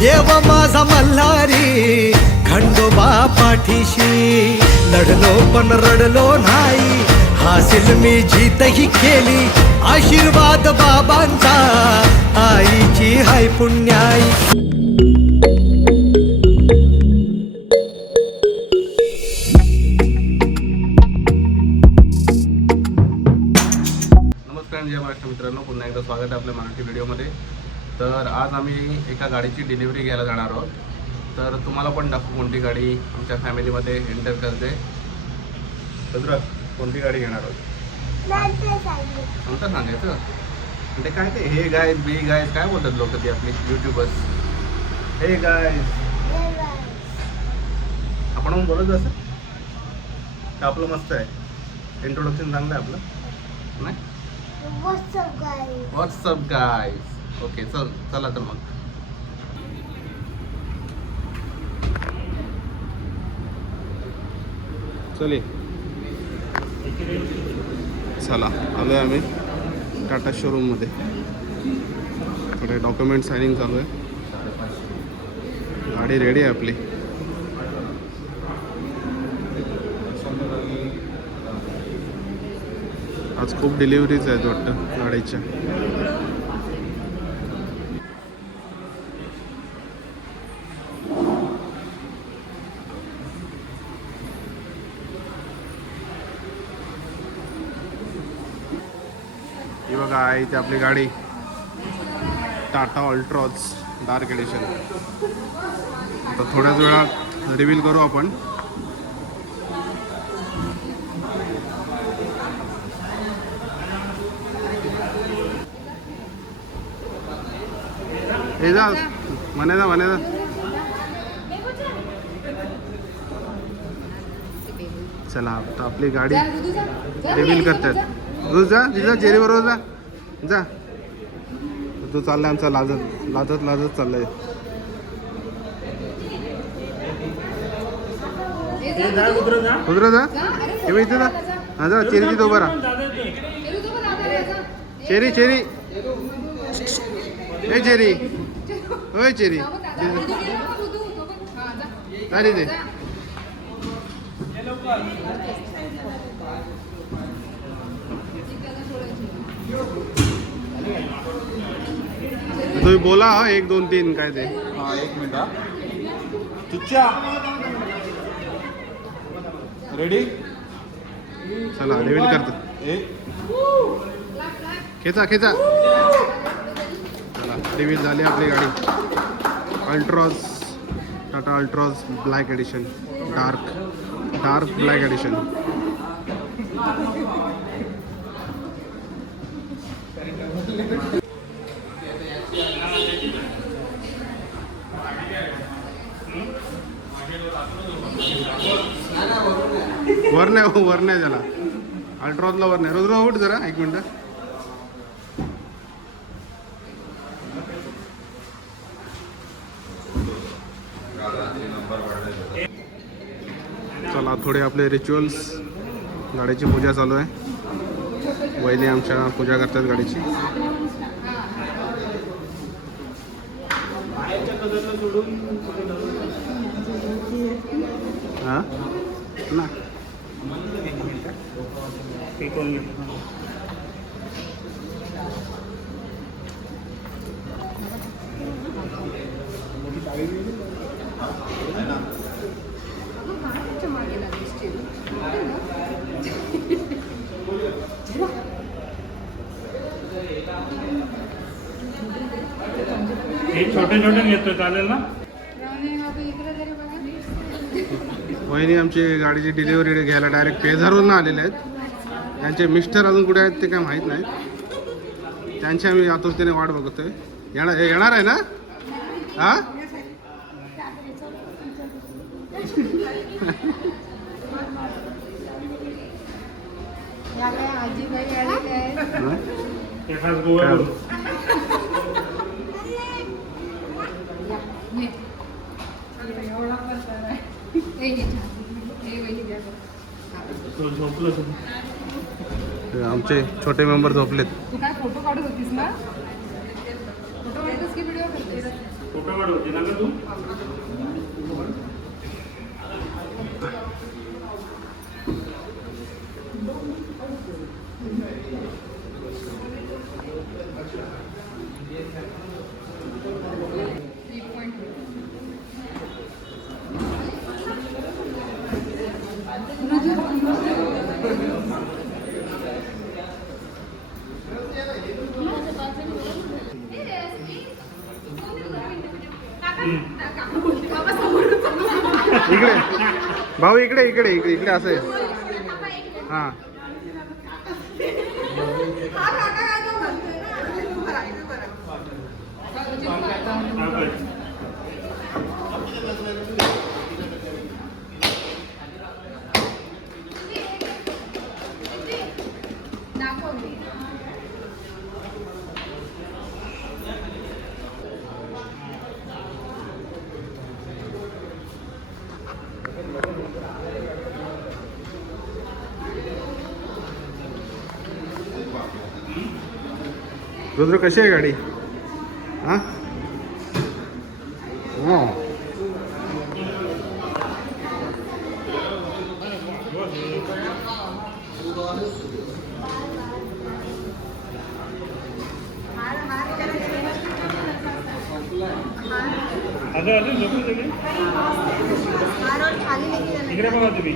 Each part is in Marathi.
देव माझा मल्हारी खंडोबा पाठीशी. लढलो पण रडलो नाही हासिल मी जीतही केली. आशीर्वाद बाबांचा आईची हाय पुण्याई. तर आज आम्ही एका गाडीची डिलिव्हरी घ्यायला जाणार आहोत. तर तुम्हाला पण दाखवू कोणती गाडी आमच्या फॅमिलीमध्ये एंटर करते. तर कोणती गाडी घेणार आहोत? कोणतं सांगायचं? म्हणजे काय ते? हे गाय बी गाय काय बोलतात लोक ती आपली युट्यूबर्स हे गाय आपण मग बोलत असं का आपलं मस्त आहे. इंट्रोडक्शन चांगलं आहे आपलं. नाही? Up, guys? What's up guys okay चल चला तर मग. चले चला आलो आहे आम्ही टाटा शोरूममध्ये थोडे डॉक्युमेंट सायनिंग चालू आहे. गाडी रेडी आहे आपली. आज खूप डिलिव्हरीज आहेत वाटतं गाडीच्या. इथे आपली गाडी. Tata Altroz dark edition. आता थोड्याच वेळात रिव्हील करू आपण. हे जा. म्हणे जा म्हणे जा. चला आता आपली गाडी रिव्हील करतात. तू जा तिचा चेरी बरोबर जा. जा. तू चाललाय आमचा लाजत लाजत लाजत चाललाय. कुदरा जा हे बघ इथे जा. हा जा चेरीची तो बरा चेरी चेरी. ए चेरी. होय चेरी. अरे ते तुम्ही बोला हा एक दोन तीन काय ते. हा एक मिनिट हा. रेडी चला रिव्हील करतात एक. खेचा खेचा. चला रिव्हील झाली आपली गाडी. Altroz Tata Altroz black edition dark dark black edition नाही हो वर नाही त्याला अल्ट्रॉजला वर नाही रुद्र उठ जरा एक मिनटं. चला थोडे आपले रिच्युअल्स गाडीची पूजा चालू आहे. वहिनी आमच्या पूजा करतात गाडीची. हां? ना. हे. छोटे छोटे घेतो चालेल ना? वहिनी आमची गाडीची डिलिव्हरी घ्यायला डायरेक्ट पेझारवरून आलेले आहेत. यांचे मिस्टर अजून कुठे आहेत ते काय माहीत नाही. त्यांची आम्ही आतुरतेने वाट बघतोय. येणार येणार आहे ना? हा. आमचे छोटे मेंबर झोपलेत. तू काय फोटो काढत होतीस ना? फोटो काढतोस की व्हिडिओ करतेस फोटो काढ होती ना का तू? एक इकडे. भाऊ इकडे इकडे इकडे इकडे असं आहे. हां हा काय दाखव रुद्र कशी आहे गाडी? हां? हां. अजून अजून तुम्ही. इकडे बघा तुम्ही.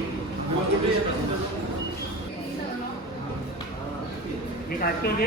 मी काढतो घे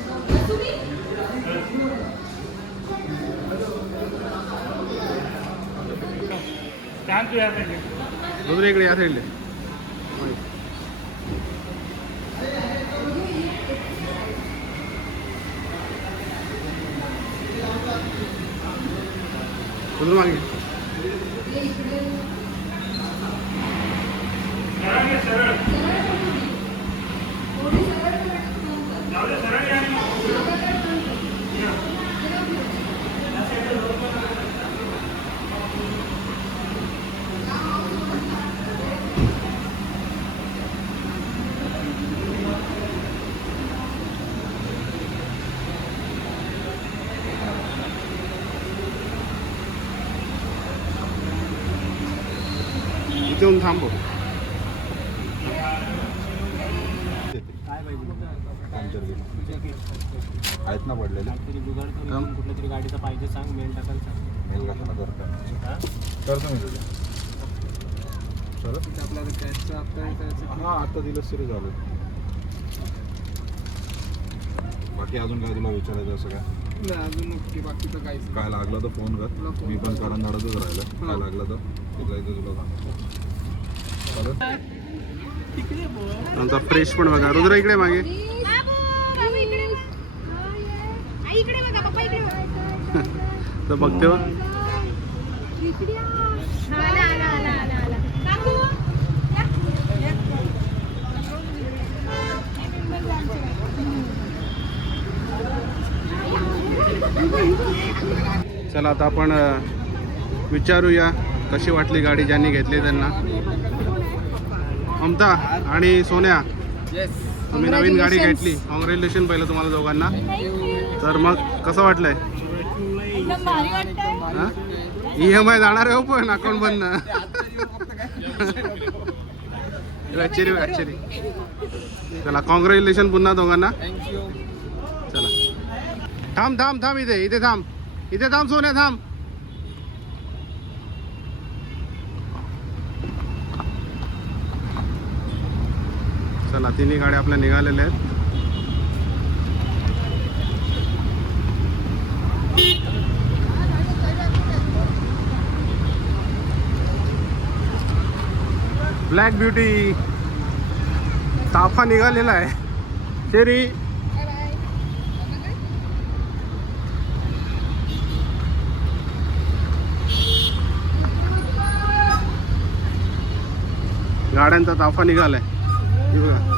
क्लॅप क्लॅप क्लॅप क्लॅप छान तू या पाहिजे रुद्र इकडे या साईडले रुद्र मागे सरळ घे, सरळ जाऊ दे सरळ या या. इथे येऊन थांबव आहेत ना पडलेले. करून. कुठल्या तरी गाडीचा पाहिजे सांग मेल टाकायला सांग. मेल करतो करतो मी तुझ्या चलो. आपल्याला त्याचं आता हां आता दिलंच तरी झालं. बाकी अजून काय तुला विचारायचं असं काय? अजून नक्की बाकीचं काहीच काय लागलं तर फोन कर. मी पण कारण धाडतच राहिलं. काय लागलं तर? जायचं तुला सांग चालेल आमचा फ्रेश पण बघा. रुद्र इकडे मागे. तर बघते हो. चला आता आपण विचारूया कशी वाटली गाडी ज्यांनी घेतली त्यांना. ममता आणि सोन्या. तुम्ही नवीन गाडी घेतली. कॉंग्रॅच्युलेशन पहिलं तुम्हाला दोघांना. तर मग कसं वाटलंय? एकदम भारी वाटतंय. ई एम आय जाणार आहे हो पण अकाउंट बंद. ॲक्च्युली ॲक्च्युली चला कॉंग्रॅच्युलेशन पुन्हा दोघांना. चला. थांब थांब थांब इथे इथे थांब. इथे थांब सोन्या थांब. चला तिन्ही गाड्या आपल्या निघालेल्या आहेत. ब्लॅक ब्युटी ताफा निघालेला आहे. शेरी. गाड्यांचा ताफा निघालाय. बघा.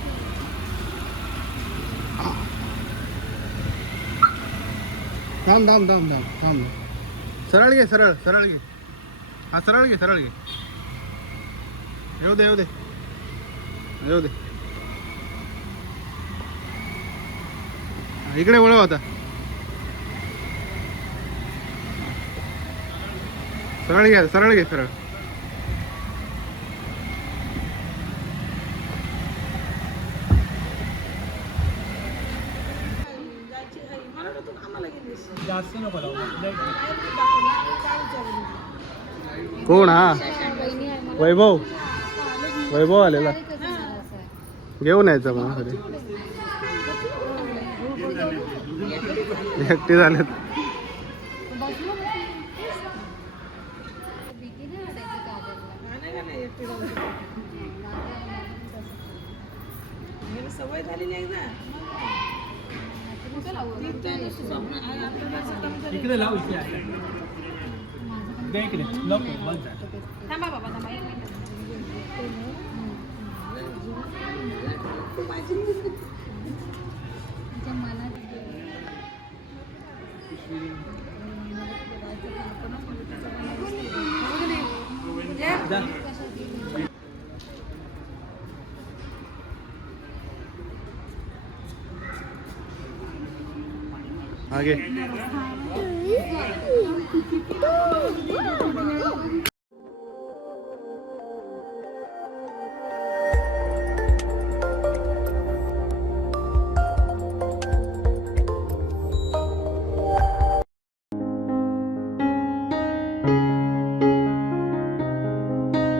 थांब थांब थांब थांब थांब. सरळ घे सरळ सरळ घे. हा सरळ घे सरळ घे. येऊ दे येऊ दे. येऊ दे. इकडे वळव आता. सरळ घे सरळ घे सरळ. जास्त नको लावू कोण हा? वैभव? वैभव आलेला. घेऊन यायचं मग घरी. एकटे झालेत. सवय झालेली आहे ना. इकडे लाव इकडे. दे इकडे नको बंद. थांबा बाबा थांबा एक मिनिट. जा. ಹಾಗೆ.